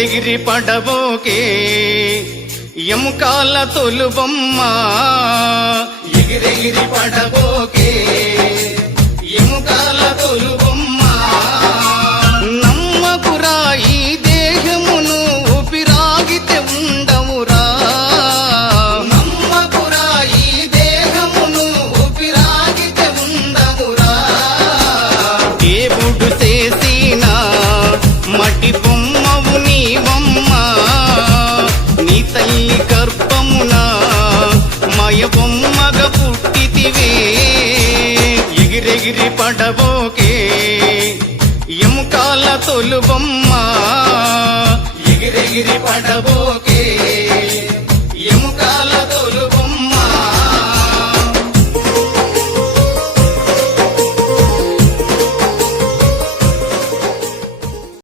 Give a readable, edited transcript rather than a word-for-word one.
ఎగిరెగిరి పడబోకే ఎముకాల తొలుబొమ్మ ఎగిరెగిరి పడబోకే ఎముకాల తొలుబొమ్మ నమ్మకురా ఈ దేహమును ఊపిరాగితే ఉండవురా నమ్మకురా ఈ దేహమును ఊపిరాగితే ఉండవురా దేవుడు చేసిన మట్టి బొమ్మవు నీవమ్మ నీ తల్లి గర్భమున మాయ బొమ్మగా పుట్టితివే ఎగిరెగిరి పడబోకే ఎముకాల తొలుబొమ్మ ఎగిరెగిరి పడబోకే